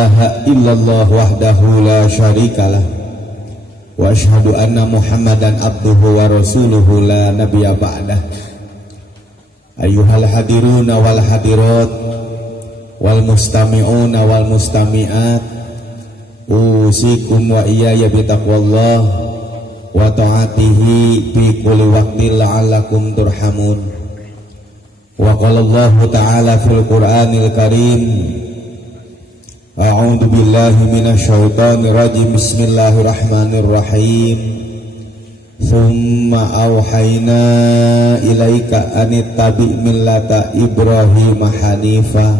ilaha illallah wahdahu la syarikalah wa asyhadu anna Muhammadan abduhu wa rasuluhu la nabiyya ba'dah. Ayyuhal hadiruna wal hadirat wal mustami'una wal mustami'at, usikum wa iyaya bitaqwallah wa ta'atihi fi kulli waqtin la'allakum turhamun. Wa qala Allah ta'ala fil Qur'anil Karim, a'udzu billahi minasy syaithanir rajim, bismillahirrahmanirrahim. Tsumma auhayna ilaika anittabi millata Ibrahim hanifa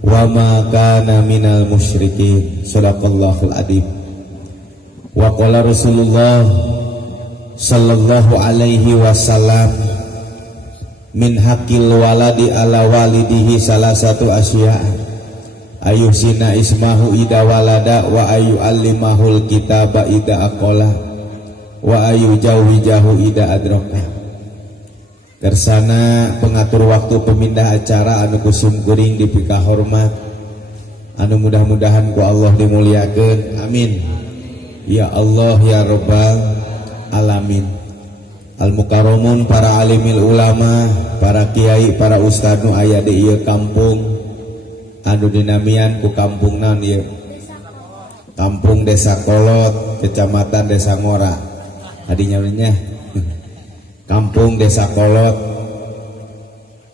wa ma kana minal musyrikin. Shadaqallahul adzim. Wa qala Rasulullah sallallahu alaihi wasallam, min haqqil waladi ala walidihi salah satu asya, ayusina ismahu ida walada wa ayu alimahul kitaba ida akola wa ayu jawijahu ida adroka. Kersana pengatur waktu pemindah acara anu kusum kuring dipika hormat, anu mudah-mudahan ku Allah dimuliakeun, amin ya Allah ya Rabbal alamin. Al-mukarramun, para alimil ulama, para kiai, para ustad nu aya di ieu kampung anu dinamian ku kampung naon ieu? Kampung Desa Kolot, Kecamatan Desa Ngora. Adinya nya Kampung Desa Kolot.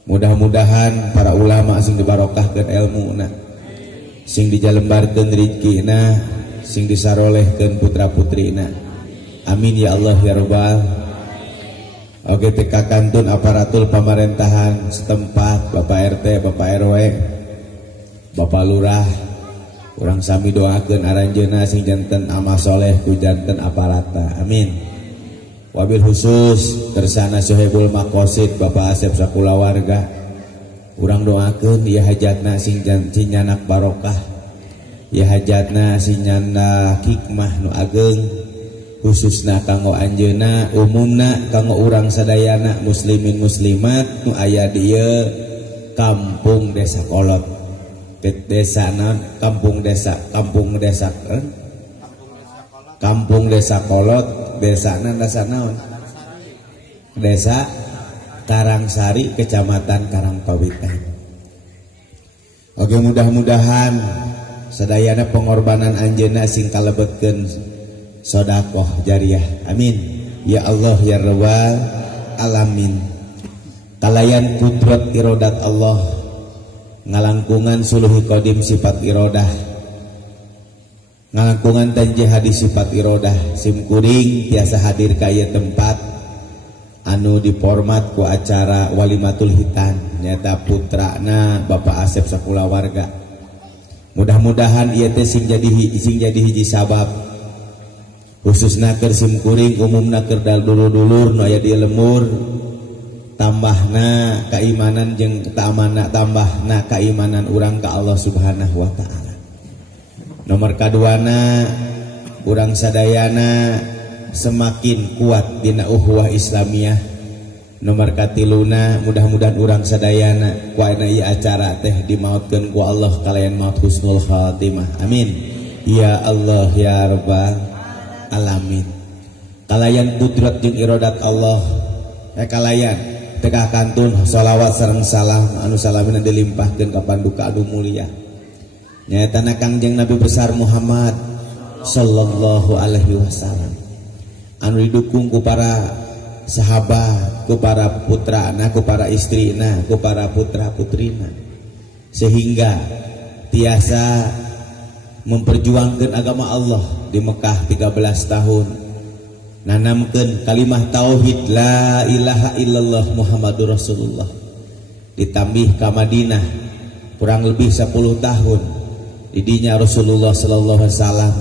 Mudah-mudahan para ulama sing dibarokahkeun ilmuna, sing dijalembarkeun rezekina, sing disarolehkeun putra-putrina. Amin ya Allah ya Rabbal. Oke, teka kantun aparatur pemerintahan setempat, Bapak RT, Bapak RW, Bapak Lurah, urang sami doakeun aranjeunna sing janten amal soleh ku janten aparata, amin. Wabil khusus kersana Sohibul Maqasid Bapak Asep sakulawarga, urang doakeun ieu hajatna sing nyanak barokah, ieu hajatna sing nyana hikmah nu ageng, khususna kanggo anjeunna, umumna kanggo urang sadayana muslimin muslimat nu aya di ieu Kampung Desa Kolot. Desa naon? Kampung Desa Kolot. Desana desa naon? Desa Karangsari, Kecamatan Karangpawitan. Oke, mudah-mudahan sadayana pengorbanan anjeunna sing kalebetkeun sodakoh jariah, amin ya Allah ya Rabbal alamin. Kalayan kudrat irodat Allah, ngalangkungan suluhi kodim sifat irodah, ngalangkungan tanjih hadis sifat irodah, sim kuring tiasa hadir ka ieu tempat anu diformat ku acara walimatul hitan, nyata putrana Bapak Asep sakulawarga. Mudah-mudahan ieu teh sing jadi hiji sabab khususna keur sim kuring, umumna keur dulur-dulur nu aya di lemur, tambahna keimanan jeung ta'amana, tambahna keimanan urang ka Allah Subhanahu wa taala. Nomor kaduana, urang sadayana semakin kuat dina uhwah Islamiyah. Nomor katiluna, mudah-mudahan urang sadayana ku aya ieu acara teh dimaotkeun ku Allah kalayan maot husnul khatimah, amin ya Allah ya Rabbal alamin. Kalayan kudrat jeung irodat Allah, kalayan teka kantun sholawat sareng salam anu salamina dilimpahkeun ka panduka anu mulia nyaeta Kangjeng Nabi besar Muhammad sallallahu alaihi wasallam, anu didukung ku para sahabat, ku para putrana, ku para istrina, ku para putra-putrina, sehingga tiasa memperjuangkan agama Allah di Mekah 13 tahun, nanamkeun kalimah tauhid la ilaha illallah Muhammadur Rasulullah. Ditambih ka Madinah kurang lebih 10 tahun, didinya Rasulullah sallallahu alaihi wasallam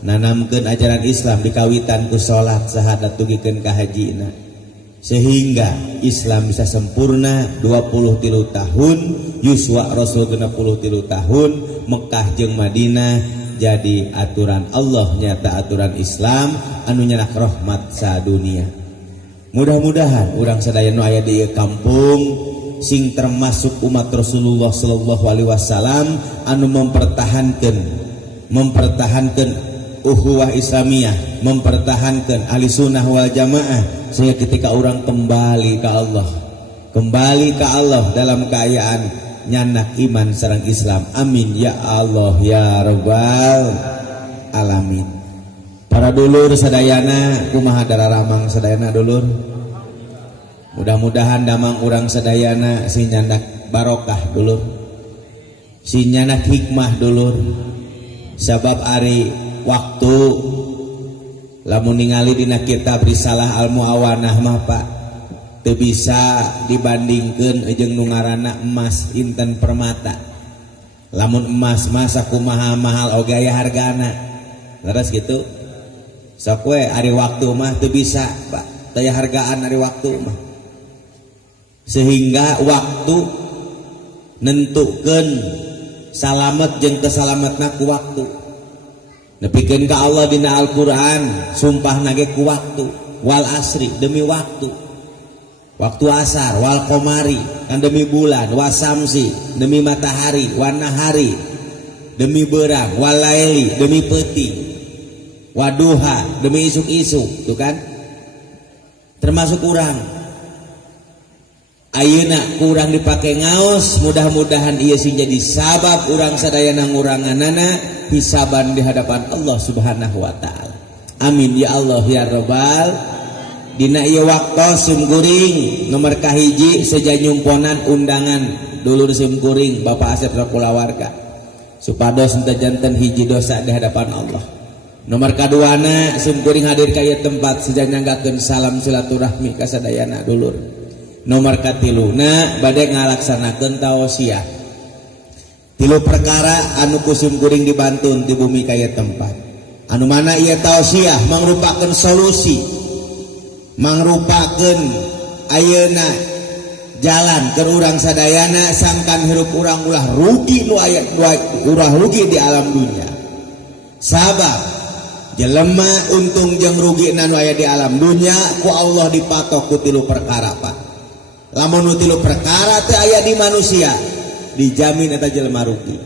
nanamkeun ajaran Islam dikawitan ku salat sahadat tugikeun ka hajina, sehingga Islam bisa sempurna 23 tahun, yuswa Rasul 63 tahun, Mekah jeung Madinah jadi aturan Allah, nyata aturan Islam anu nyanak rahmat sadunia. Mudah-mudahan urang sadaya nu aya di kampung sing termasuk umat Rasulullah sallallahu alaihi wasallam anu mempertahankan ukhuwah Islamiyah, mempertahankan ahli sunnah wal jamaah sehingga ketika orang kembali ke Allah dalam keadaan nyanak iman sareng Islam. Amin ya Allah ya rabbal alamin. Para dulur sadayana kumaha dararamang sadayana dulur, mudah-mudahan damang urang sadayana si nyandak barokah dulur, si nyanak hikmah dulur, sabab ari waktu lamun ningali dina kitab Risalah Al-Muawanah mah Pak teu bisa dibandingkeun jeung nu ngaranna emas Inten Permata. Lamun emas mah sakumaha mahal oge aya hargana, leres gitu. Sok we ari waktu mah teu bisa Pak, teu aya hargaan ari waktu mah. Sehingga waktu nentukeun salamet jeung kesalametna ku waktu. Nepikeun ka Allah dina Al-Qur'an sumpah nage ku waktu, wal asri demi waktu asar, wal qamari kan demi bulan, wasamsi demi matahari, wan nahari demi berang, wal laili demi peuting, waduha demi isuk-isuk, tuh kan termasuk urang. Ayeuna kurang dipake ngaos, mudah-mudahan ieu sing jadi sabab urang sadayana nguranganana hisaban di hadapan Allah Subhanahu wa taala. Amin ya Allah ya rabbal. Dina ieu waktu simkuring nomor kahiji seja nyumponan undangan dulur simkuring Bapak Asep Kulawarga supados henteu janten hiji dosa di hadapan Allah. Nomor kaduana simkuring hadir ka ieu tempat seja nyanggakeun salam silaturahmi ka sadayana dulur. Nomor katiluna bade ngalaksanakeun tausiah 3 perkara anu kusum kuring dibantun di bumi kaya tempat anu mana ieu tausiah mangrupakeun solusi, mangrupakeun ayeuna jalan ke urang sadayana sangkan hirup urang ulah rugi nu aya ulah rugi di alam dunia. Sabab jelema untung jeung rugi nu aya di alam dunia ku Allah dipatok ku 3 perkara Pak. Lamun nu 3 perkara teu aya di manusia dijamin eta jelema rugi.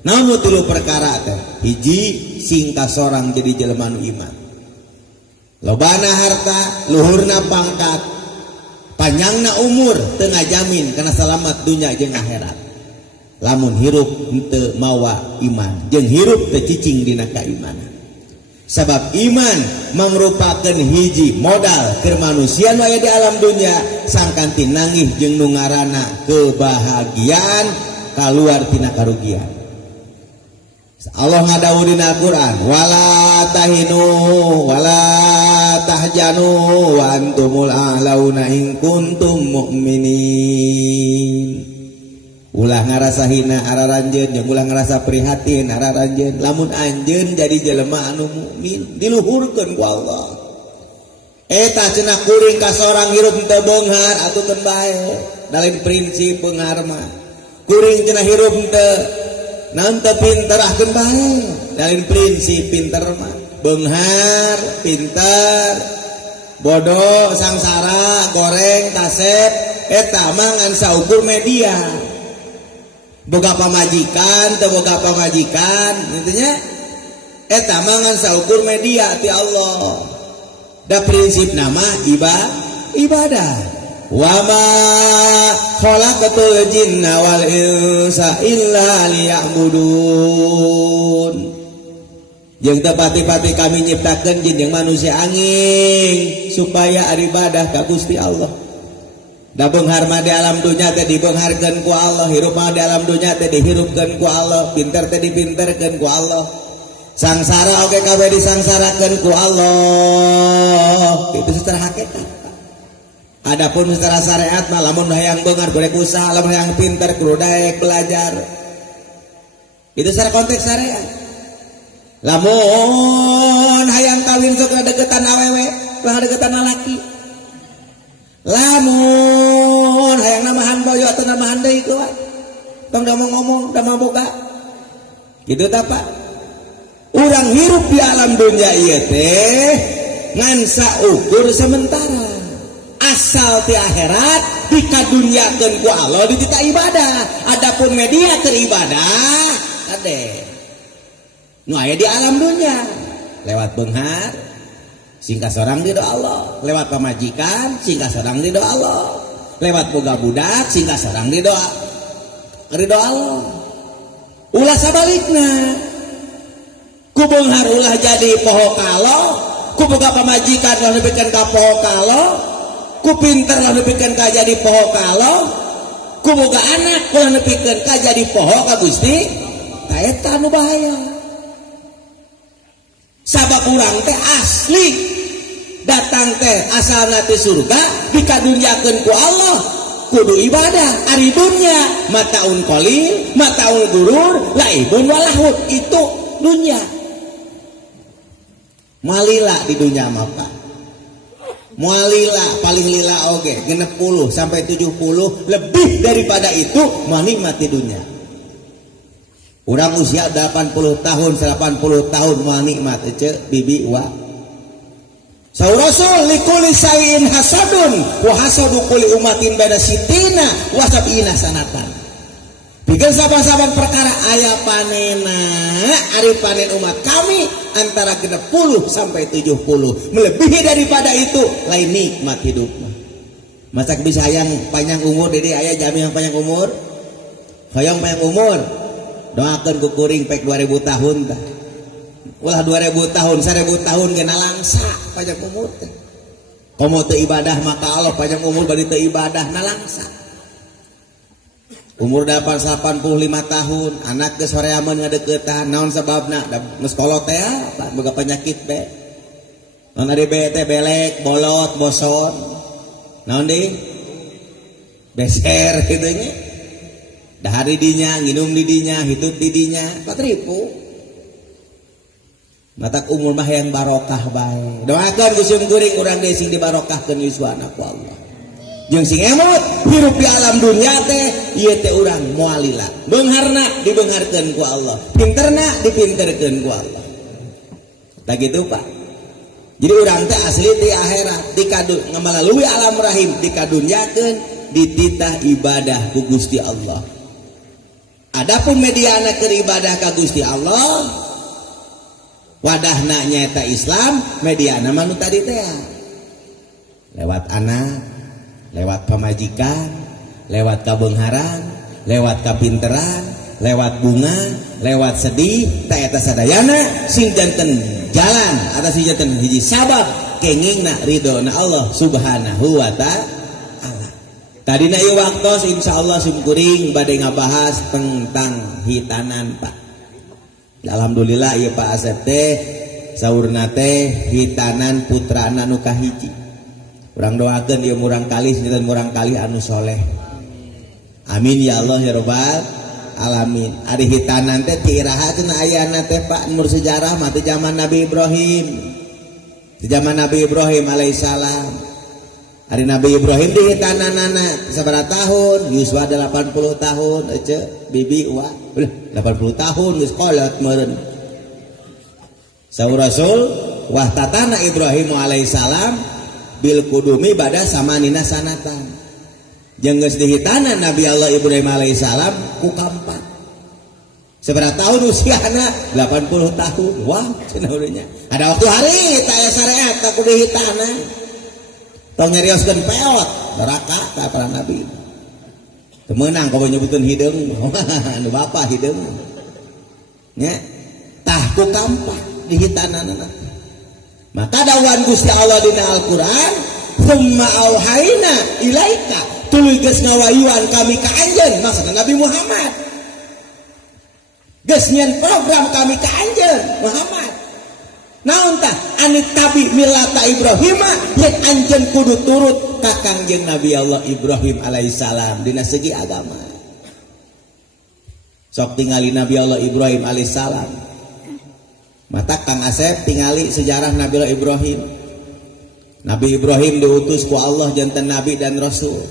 Namun 3 perkara teh hiji sing kasorang jadi jelema nu iman. Lobana harta, luhurna pangkat, panjangna umur teu ngajamin kana selamat dunia jeung akhirat. Lamun hirup henteu mawa iman, jeung hirup teu cicing dina kaimanan. Sabab iman mangrupakeun hiji modal keur manusia nu aya di alam dunia sangkan tinangih jeung nu ngaranna kebahagiaan kaluar tina karugian. Allah ngadawuh dina Al-Qur'an wala tahinu wala tahjanu wa antumul a'launa in kuntum mu'minin. Ulah ngarasa hina araranjeun jeung ulah ngarasa prihatin araranjeun lamun anjeun jadi jelema anu mukmin diluhurkeun ku Allah. Eta cenah kuring ka sorang hirup teu beunghar atukeun bae dalam prinsip beunghar mah. Kuring cenah hirup teu naon teu pinter ahkeun bae dalam prinsip pinter mah. Beunghar, pinter, bodoh, sangsara, goreng, tasep eta mah ngan saukur media. Boga pamajikan teu boga pamajikan intinya eta mah ngan saukur media ti Allah. Da prinsip nama ibadah. Wa ma khalaqatul jinna wal insa illa liya'budun. Jeung teu pati-pati kami nyiptakeun jin jeung manusia angin supaya ibadah ka Gusti Allah. Da beunghar mah di alam dunya teh dibeungharkeun ku Allah, hirup mah di alam dunya teh dihirupkeun ku Allah, pinter teh dipinterkeun ku Allah. Sangsara oge kabeh disangsarakeun ku Allah. Itu secara hakikat. Adapun secara syariat mah lamun hayang beunghar golek usaha, lamun hayang pinter kudu daek belajar. Itu secara konteks syariat. Lamun hayang kawin sok ngadeukeutan awewe, ngadeukeutan lalaki. Lamun hayang namahan boyo atau namahan deui kuat tong da ngomong da maboga kitu tah Pak. Urang hirup di alam dunia ieu teh ngan saukur sementara asal ti akhirat dikadunyakeun ku Allah di tita ibadah. Adapun media teribadah kade nu aya di alam dunia lewat beunghar singka sorang ridho Allah, lewat pamajikan singka sorang ridho Allah, lewat boga budak singka sorang ridho Allah. Ulah sabalikna ku beunghar ulah jadi poho kalo, ku boga pamajikan ulah nepikeun ka poho kalo, ku pinter ulah nepikeun ka jadi poho kalo, ku boga anak ulah nepikeun ka jadi poho ka Gusti. Ta eta nu bahaya. Sabab urang teh asli datang teh asalna teh surga dikadunyakeun ku Allah kudu ibadah ari dunya mataun qalil mataun gurur laibun walahut itu dunya. Malila di dunya mah Pak. Mualila paling lila oge 60 sampai 70 lebih daripada itu menikmati dunia. Urang usia 80 tahun 80 tahun moal nikmat ece bibi wa saur Rasul likuli sayin hasadun wa hasadu kulli umatin bada sitina wa sabina sanatan. Pikeun saban-saban perkara aya panena ari panen umat kami antara 60 sampai 70 melebihi daripada itu lain nikmat hidup. Masak bisa hayang panjang umur jadi aya jami yang panjang umur hayang panjang umur doakan ku kuring pek 2000 tahun tah. Ulah 2000 tahun 1000 tahun kena langsa panjang umur teh. Komo teu ibadah maka Allah panjang umur bari teu ibadah na langsa. Umur 85 tahun anak geus horeameun ngadeuketan naon sababna geus kolot teh boga penyakit be. Naon ari be teh belek, bolot, boson. Naon deui? Beser kitu nya. Dahar di dinya, nginum di dinya, hidup di dinya, patripu. Matak umur mah yang barokah bae. Doakan kusum kuring urang deui sing dibarokahkeun yuswana ku Allah. Jeung sing emot hirup di alam dunia teh ieu teh urang moalila. Beungharna dibeungharkeun ku Allah, pinterna dipinterkeun ku Allah. Tak gitu Pak. Jadi urang teh asli di akhirat dikadu ngamalalui alam rahim dikadunyakeun dititah ibadah ku Gusti Allah. Adapun mediana keur ibadah ka Gusti Allah wadahna nyaeta Islam mediana manu tadi teh lewat anak, lewat pamajikan, lewat kabeungharan, lewat kapinteran, lewat bunga, lewat sedih ta eta sadayana sing janten jalan atas sing janten hiji sabab kengingna ridona Allah Subhanahu wa ta'ala. Tadina ieu waktos insyaallah sumkuring bade ngabahas tentang hitanan Pak. Alhamdulillah ieu Pak Asep teh saurna teh hitanan putrana nu kahiji. Urang doakeun ieu murang kalih sinten murang kalih anu soleh. Amin ya Allah ya rabbal alamin. Ari hitanan teh tiiraha cenah ayana teh Pak nur sejarah mah teh zaman Nabi Ibrahim. Di zaman Nabi Ibrahim alaihissalam. Hari Nabi Ibrahim di hitananana sabaraha tahun? Yuswa 80 tahun ece bibi wa 80 tahun geus kolot meureun. Saur Rasul wah tatana Ibrahim alaihissalam bil kudumi bada samanina sanatan. Jeung geus di hitanan Nabi Allah Ibrahim alaihissalam ku kampat. Sabaraha tahun usiana? 80 tahun. Wah cenah urang nya. Ada waktu hari teh aya syariat tak kudu hitanan. Tong nyarioskeun peot neraka ka para nabi. Teu meunang kowe nyebutkeun hideung. Anu bapa hideung. Nya tah ku kampah di hitanana. Maka dawuhan Gusti Allah dina Al-Qur'an, "Tsumma auhayna ilaika." Tuluy geus ngawayuan kami ka anjeun, maksudna Nabi Muhammad. Geus nyieun program kami ka anjeun Muhammad. Naon tah anit tabi millata Ibrahim yen anjeun kudu turut ka Kangjeng Nabi Allah Ibrahim alaihissalam dina segi agama. Sok tingali Nabi Allah Ibrahim alaihissalam. Mata Kang Asep tingali sejarah Nabi Allah Ibrahim. Nabi Ibrahim diutus ku Allah janten nabi dan rasul.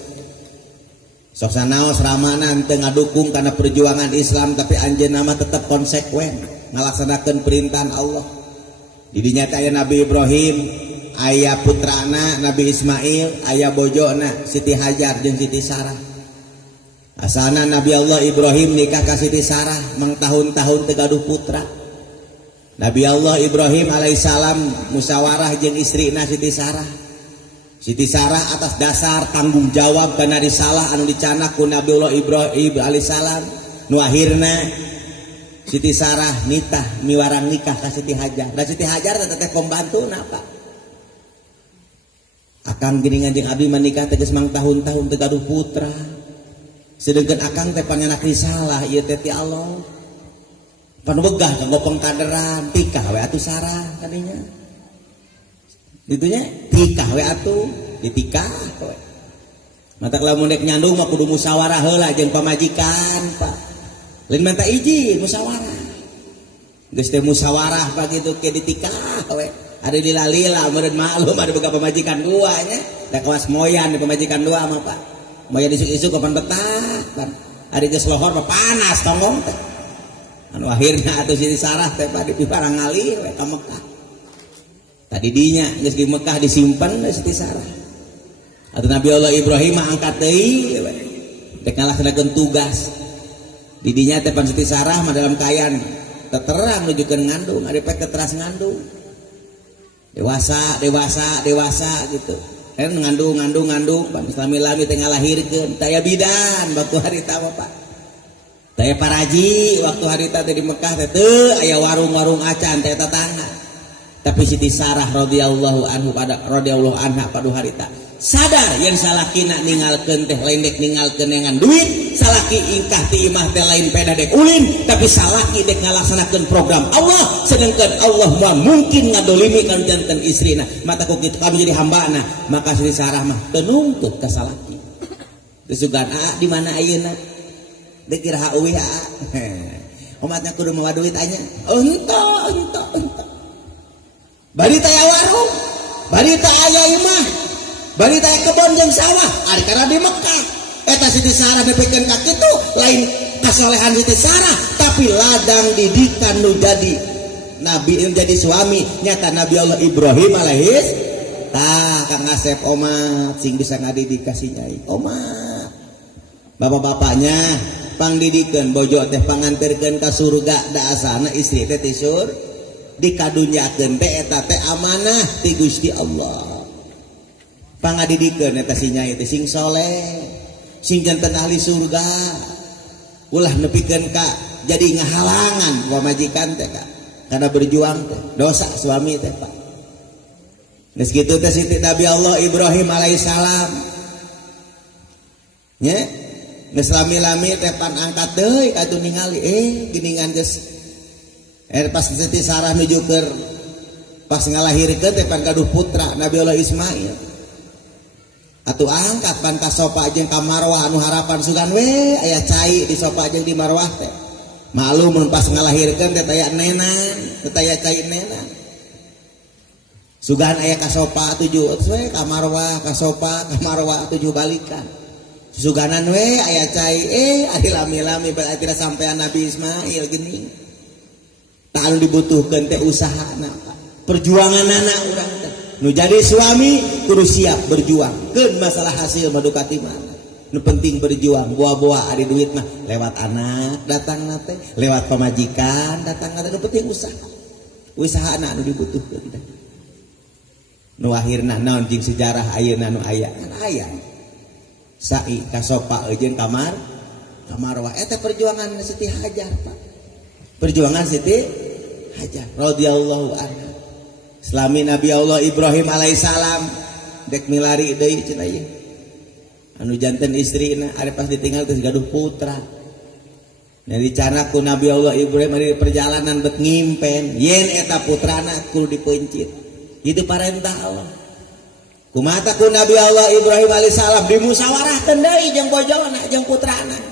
Sok sanaos ramana teu ngadukung kana perjuangan Islam tapi anjeunna mah tetep konsekuen ngalaksanakeun perintahan Allah. Di dinya aya Nabi Ibrahim Ayah putrana Nabi Ismail, ayah bojona Siti Hajar jeung Siti Sarah. Asalna Nabi Allah Ibrahim nikah ka Siti Sarah, mang tahun-tahun teu gaduh putra. Nabi Allah Ibrahim alaihissalam musyawarah jeung istrina Siti Sarah. Siti Sarah atas dasar tanggung jawab kana risalah anu dicanak ku Nabi Allah Ibrahim alaihissalam, nu akhirna Siti Sarah nitah miwarang nikah ka Siti Hajar. Da Siti Hajar teteh pembantuna Pak. Akang geuningan jeung abdi manikah teh geus mang tahun-tahun teu gaduh putra. Sedengkeun akang teh panyanak risalah ieu teh ti Allah. Panu begah kanggo pengkaderan tikah we atuh Sarah kadinya. Ditunya tikah we atuh, ditikah we. Mata lamun dek nyandung mah kudu musyawarah heula jeung pamajikan, Pak. Lain minta izin musyawarah. Geus teh musyawarah Pak kitu ke ditikah we. Ada di lalila meureun maklum ada boga pamajikan dua nya. Da kawas moyan di pamajikan dua mah Pak. Moyan isuk-isuk kapan betah, Pak. Ari geus lohor mah panas tongong teh. Anu akhirnya atuh Siti Sarah teh Pak diparang ngalih we ka Mekah. Tadi dinya geus di Mekah disimpen Siti Sarah. Atuh Nabi Allah Ibrahim mah angkat deui we. Dek ngalaksanakeun tugas. Di dinya teh pan Siti Sarah mah dalam kayan terang nujikeun ngandung, ari pek teras ngandung. Dewasa gitu. Kan ngandung pan Islami teh ngalahirkeun taya bidan waktu harita Bapak. Taya paraji waktu harita teh di Mekah teh teu aya warung-warung acan teh tetangga. Tapi Siti Sarah radhiyallahu anha pada harita sadar yang salakina ninggalkeun teh lain dek ninggalkeun dengan duit, salaki ingkah ti imah teh lain peda dek ulin, tapi salaki dek ngalaksanakeun program Allah, sedangkan Allah mah mungkin ngadolimi kan janten istrina. Mata ku kitu kami jadi hambana, maka Siti Sarah mah teu nuntut ka salaki. Kesugan di mana ayeuna? Dek kira eueuh umatnya kudu mawa duit anya. Ento. Bari taya warung, bari taya imah, bari taya kebon jeung sawah, ari kana di Mekah. Eta Siti Sarah nepikeun ka kitu, lain kasolehan Siti Sarah, tapi ladang didikan nu jadi nabi yang jadi suami nyata Nabi Allah Ibrahim alaihis. Tah Kang Asep Omat sing bisa ngadidik ka si Nyai. Omat. Bapak-bapaknya pangdidikeun bojo teh panganterkeun ka surga da asana istri teh ti surga. Dikadunyakeun teh eta teh amanah ti Gusti Allah. Pangadidikeun eta si Nyai teh sing saleh, sing janten ahli surga. Ulah nepikeun ka jadi ngahalangan pamajikan teh ka. Karena berjuang teh dosa suami teh Pak. Geus kitu teh Siti Nabi Allah Ibrahim alaihissalam. Nya geus lami-lami teh pan angkat deui katuh ningali geuningan geus pas Siti Sarah nuju keur pas ngalahirkeun teh pan gaduh putra Nabi Allah Ismail. Atuh angkat pan ka sopa jeung ka marwah anu harapan sugan we aya cai di sopa jeung di marwah teh. Maklum mun pas ngalahirkeun teh taya nenan, teh taya cai nenan. Sugan aya ka sopa tujuh we ka marwah ka sopa ka marwah tujuh balikan. Suganan we aya cai ari lami-lami berarti sampean Nabi Ismail geuning. Tak anu dibutuhkeun teh usahana perjuangan anak urang teh nu jadi suami kudu siap berjuang keun masalah hasil mah duka ti mana nu penting berjuang buah-buah ari duit mah lewat anak datangna teh lewat pamajikan datangna teh nu penting usahana anu dibutuhkeun teh nu akhirna naon jeung sejarah ayeuna nu aya kan aya sai kasopa jeung kamar kamarwah eta perjuangan Siti Hajar Pak. Perjuangan Siti Hajar radhiyallahu anha. Islami Nabi Allah Ibrahim alaihissalam dek milari deui cenah ieu. Anu janten istrina ari pas ditinggal teh gaduh putra. Nya dicanak ku Nabi Allah Ibrahim ari perjalanan bet ngimpen, yen eta putrana kudu dipeuncit. Itu parentah Allah. Kumata ku Nabi Allah Ibrahim alaihissalam dimusyawarahkeun deui jeung bojona jeung putrana.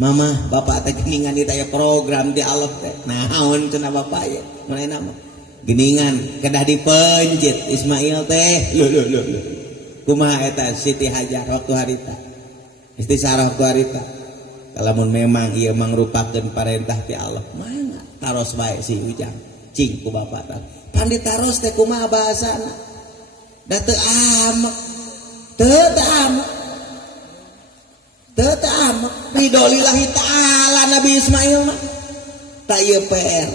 Mama, bapak teh geuningan di taya program di Allah teh. Naon cenah bapak ye? Mulai nama. Geuningan kedah dipencit Ismail teh. Loh. Kumaha eta Siti Hajar waktu harita. Siti Sarah waktu harita. Kalamun memang ieu mangrupakeun parentah ti Allah, mangga taros bae si ujang. Cing ku bapak tah. Pan ditaros teh kumaha bahasana? Da teu amek. Teu amek. Ridolillahi ta'ala Nabi Ismail mah. Tak ieu PR.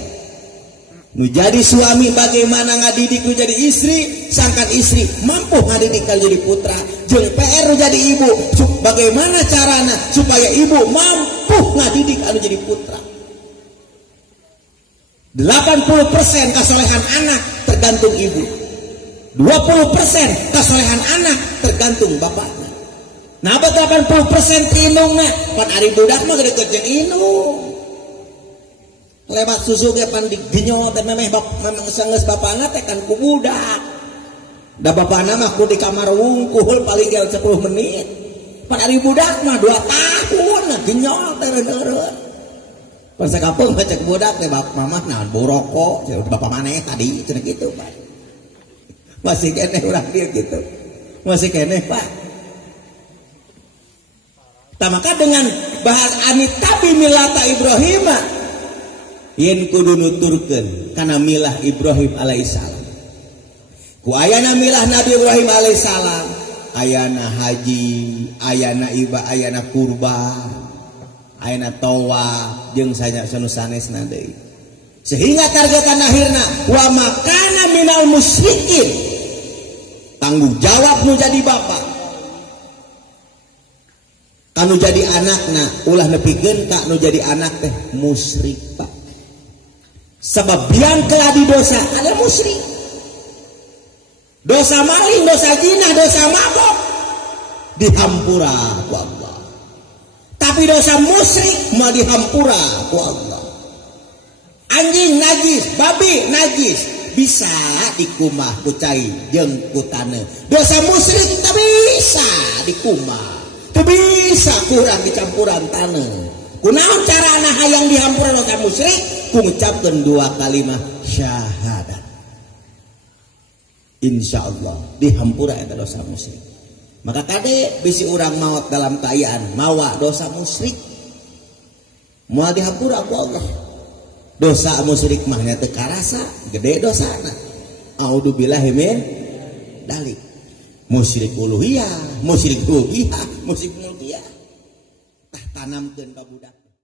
Nu jadi suami bagaimana ngadidik nu jadi istri, sangkan istri mampu ngadidik kalau jadi putra. Jeung PR nu jadi ibu, bagaimana carana supaya ibu mampu ngadidik kalau jadi putra. 80% kasolehan anak tergantung ibu. 20% kasolehan anak tergantung bapaknya. Nah, 80% tinungna, pan ari budak mah gede kerja inung. Lewat susu ge pan diginyo teh memeh memang sanggeus bapana teh kan ku budak. Da bapana mah ku di kamar wungkul paling gel 10 menit. Pan ari budak mah 2 tahun ginyo teh reureun. Pan sakapeung baca budak teh bap mamah naon boroko, bapak maneh tadi cenah kitu, Pak. Masih keneh urang dia gitu. Masih keneh, Pak. Maka dengan bahas anitabi milata Ibrahim yen kudu nuturkeun kana milah Ibrahim alaihissalam. Ku ayana milah Nabi Ibrahim alaihissalam, ayana haji, ayana iba, ayana kurban, ayana tawaf jeung sanu sanesna deui. Sehingga targetan akhirna wa makana minal musyrikin. Tanggung jawab nu jadi bapak. Kanu jadi anakna ulah nepikeun ka nu jadi anak teh musyrik, Pak. Sebab biang keladi dosa ada musyrik. Dosa maling, dosa zina, dosa mabok dihampura ku Allah. Tapi dosa musyrik mah dihampura ku Allah. Anjing najis, babi najis bisa dikumah ku cai jeung ku taneuh. Dosa musyrik teu bisa dikumah. Teu bisa kurang dicampuran taneuh. Kunaon carana hayang dihampura dosa musyrik? Ku ngucapkeun 2 kalimat syahadat. Insyaallah dihampura eta dosa musyrik. Maka kade bisi urang maot dalam kaayaan mawa dosa musyrik. Moal dihampura ku Allah. Dosa musyrik mah nya teu karasa, gede dosana. A'udzubillahi min dzalik. Musyrik uluhiyah, musyrik rububiyah, musyrik mulkiyah. Tah tanamkeun ka budak.